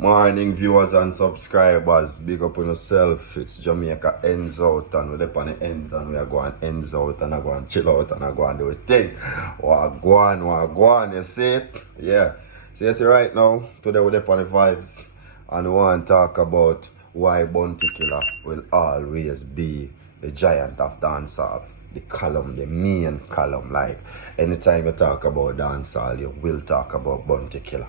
Morning viewers and subscribers, big up on yourself. It's Jamaica ends out and we're up on the ends and we are going ends out and I go and chill out and I go and do a thing. Wagwan, you see it? Yeah. So you see right now, today we're up on the vibes and we want to talk about why Bounty Killer will always be the giant of dancehall. The column, the main column. Like anytime you talk about dancehall, you will talk about Bounty Killer.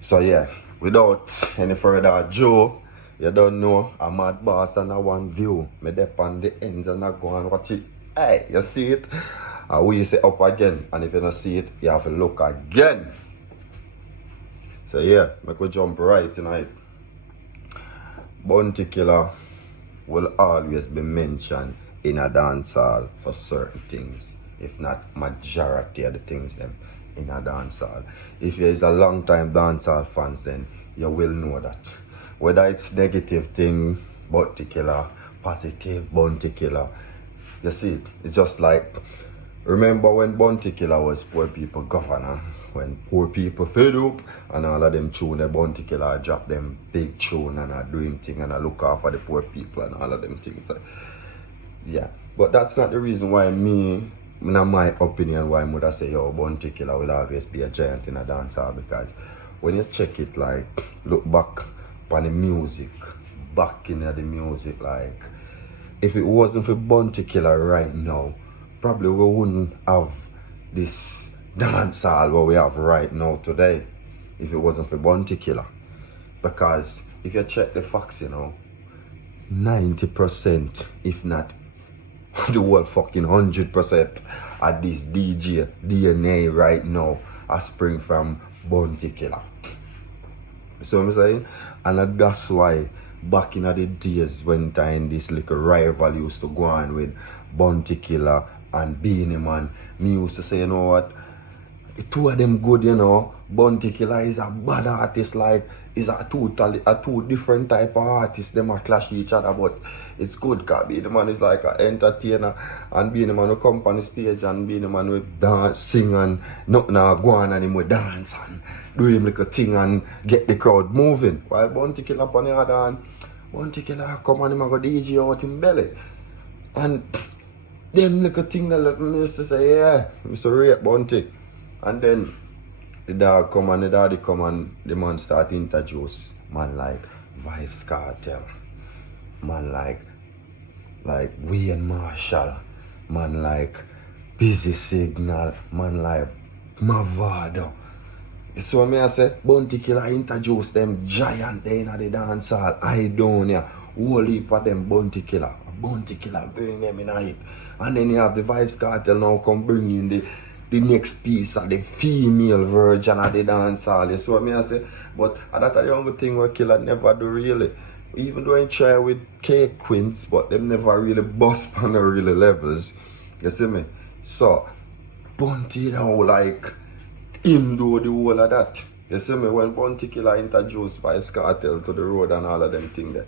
So yeah, without any further ado, you don't know, I'm Mad Boss and I one view. Me dep on the ends and I go and watch it. Hey, you see it? And we say up again. And if you don't see it, you have to look again. So yeah, make we jump right tonight. Bounty Killer will always be mentioned in a dancehall for certain things, if not majority of the things them in a dancehall. If you is a long time dancehall fans, then you will know that. Whether it's negative thing, Bounty Killer, positive Bounty Killer, you see it. It's just like, remember when Bounty Killer was poor people governor, when poor people fed up and all of them tune, the Bounty Killer drop them big tune and are doing thing and I look after the poor people and all of them things. Yeah, but that's not the reason why in my opinion, why I would say, yo, Bounty Killer will always be a giant in a dancehall, because when you check it, like, look back on the music, back in the music, like, if it wasn't for Bounty Killer right now, probably we wouldn't have this dancehall what we have right now today, if it wasn't for Bounty Killer. Because if you check the facts, you know, 90%, if not the whole fucking 100% of this DJ DNA right now are spring from Bounty Killer. So I'm saying? And that's why back in the days when time this little rival used to go on with Bounty Killer and Beenie Man, me used to say, you know what, the two of them good, you know. Bounty Killer is a bad artist, like, is a two different type of artists. Them a clash each other, but it's good because Beenie Man is like an entertainer and Beenie Man will come on the stage and Beenie Man will dance, sing and nothing go on and him will dance and do him like a thing and get the crowd moving. While Bounty Killer on the other hand, Bounty Killer come and him a go DJ out in belly. And them little thing that look me used to say, yeah, Mr. Rate Bounty. And then the dog come and the daddy come and the man start to introduce man like Vibes Cartel, man like Wayne Marshall, man like Busy Signal, man like Mavado. So me I say Bounty Killer introduce them giant there in the dancehall. I don't know. Whole heap of them Bounty Killer. Bounty Killer bring them in it. And then you have the Vibes Cartel now come bring in the next piece of the female version of the dancehall. You see what I say? But that's the only thing where Killer never do really. Even though he try with Cake Queens, but them never really bust on the really levels. You see me? So Bounty now like him do the whole of that. You see me? When Bounty Killer introduced Vibes Cartel to the road and all of them things there.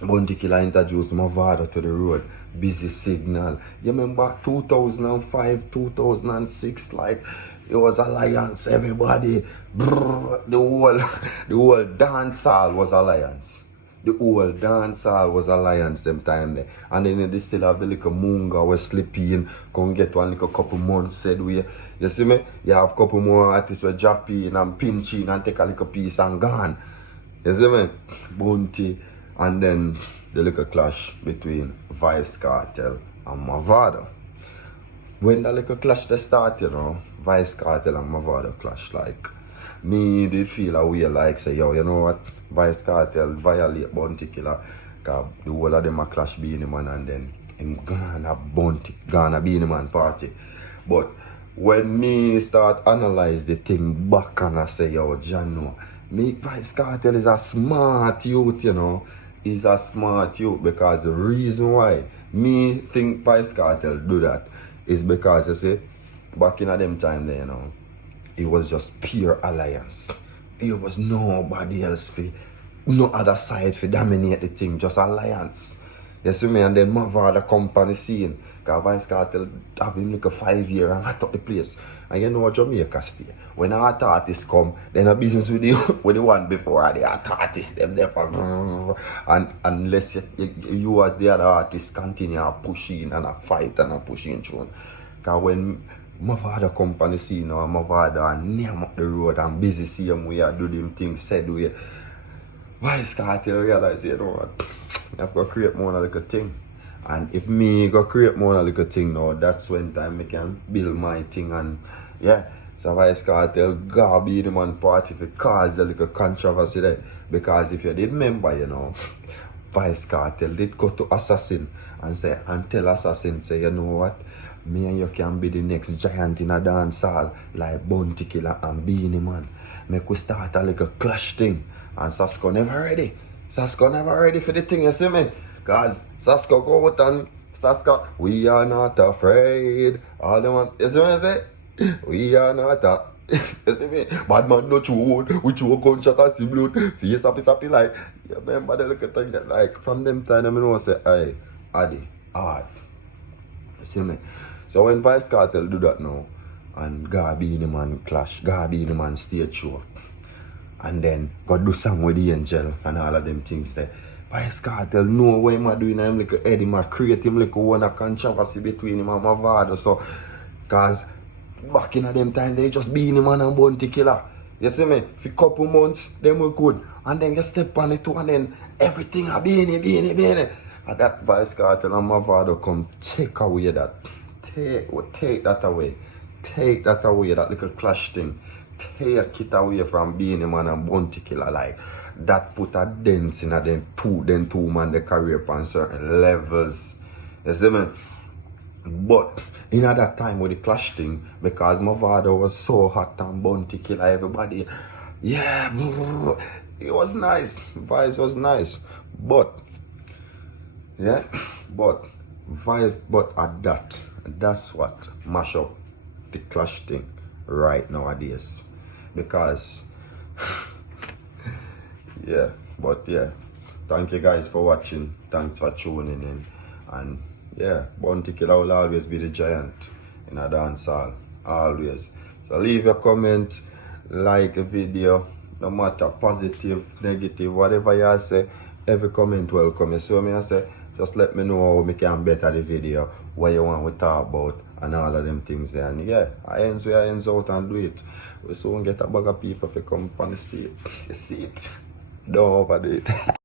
Bounty Killer introduced Mavado to the road. Busy Signal. You remember 2005, 2006, like it was alliance, everybody. Brrr, the whole dancehall was alliance. The whole dancehall was alliance them time there. And then they still have the little Munga was sleeping, come get one little couple months said we. You see me? You have couple more artists were dropping and pinching and take a little piece and gone. You see me? Bounty. And then the little clash between Vibes Cartel and Mavado. When the little clash they start, you know, Vibes Cartel and Mavado clash, like, me did feel a way like, say, yo, you know what, Vibes Cartel violate Bounty Killer, because the whole of them a clash Beenie Man and then him gonna Beenie Man party. But when me start analyze the thing back and I say, yo, John, no, me Vibes Cartel is a smart youth, you know. Is a smart youth, because the reason why me think Vibes Cartel do that is because, you see, back in them time there, you know, it was just pure alliance. There was nobody else for, no other sides for dominate the thing, just alliance. You see me? And then my father come on the scene. Because Vice Cartel have him like a 5 year and hot up the place. And you know what Jamaica stay. When a hot artist come, then a business with the with the one before the hot artist them there. And unless you as the other artist continue pushing and a fight and a pushing through. Because when my father come on the scene or my father name up the road and busy see him we do them things said we Vice Cartel realize you know what I have to create more like a thing. And if me go create more like a thing now, that's when time I can build my thing and yeah. So Vice Cartel gotta be the man part if it cause a little controversy there. Because if you did remember, you know, Vice Cartel did go to Assassin and say and tell Assassin, say, you know what? Me and you can be the next giant in a dance hall like Bounty Killer and Beanie Man. Make we start a little clash thing. And Sasko never ready. Sasko never ready for the thing, you see me? Cause Sasko go out and Sasko, we are not afraid. All them want, you see what I say? We are not you see me? Bad man no chew we chew gunshot and see blood. Face happy like. You remember the little thing that like from them time I know say, hey, Addy, hard. You see me? So when Vice Cartel do that now, and Gabi in the man clash, Gabi in the man stage show, and then go do song with the angel and all of them things there. Vice Cartel know what him doing, him like Eddie man create him like one controversy between him and Mavado. So cause back in them time they just be in the man and Bounty Killer. You see me? For a couple months, them were good. And then you step on it too and then everything a beanie. And that Vice Cartel and Mavado come take away that. Take that away. Take that away, that little clash thing. Take it away from being a man and Bounty Killer. Like that put a dent in them two man the career on certain levels. You see me? But in that time with the clash thing, because Mavado was so hot and Bounty Killer, everybody, yeah, it was nice. Vice was nice. But yeah, but Vice, but at that's what mash up the clash thing right nowadays. Because yeah, but yeah. Thank you guys for watching. Thanks for tuning in. And yeah, Bounty Killer will always be the giant in a dance hall. Always. So leave a comment, like a video, no matter positive, negative, whatever you say, every comment welcome. You see what I say? Just let me know how we can better the video, what you want to talk about, and all of them things there. And yeah, I ends out and do it. We soon get a bag of people to come and see it. You see it. Don't overdo it.